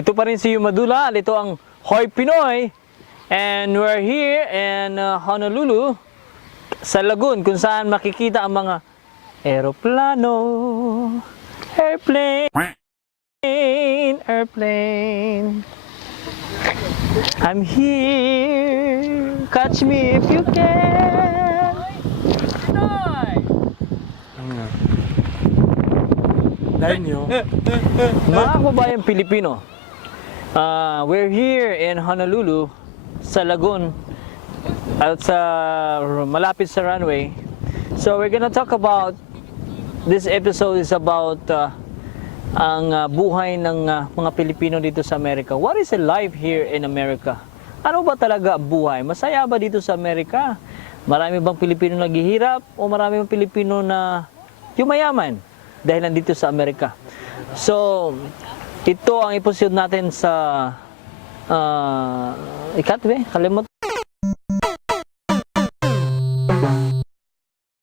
Ito pa rin si Yumadula. Ito ang Hoy Pinoy. And we're here in Honolulu, sa lagoon, kung saan makikita ang mga eroplano, airplane. I'm here. Catch me if you can. Dahil nyo, Mga kababayang Pilipino, we're here in Honolulu, sa lagoon, at sa malapit sa runway. So we're gonna talk about, this episode is about ang buhay ng mga Pilipino dito sa Amerika. What is the life here in America? Ano ba talaga buhay? Masaya ba dito sa Amerika? Marami bang Pilipino naghihirap o marami bang Pilipino na yumayaman dahil nandito sa Amerika? So, ito ang episode natin sa kalimot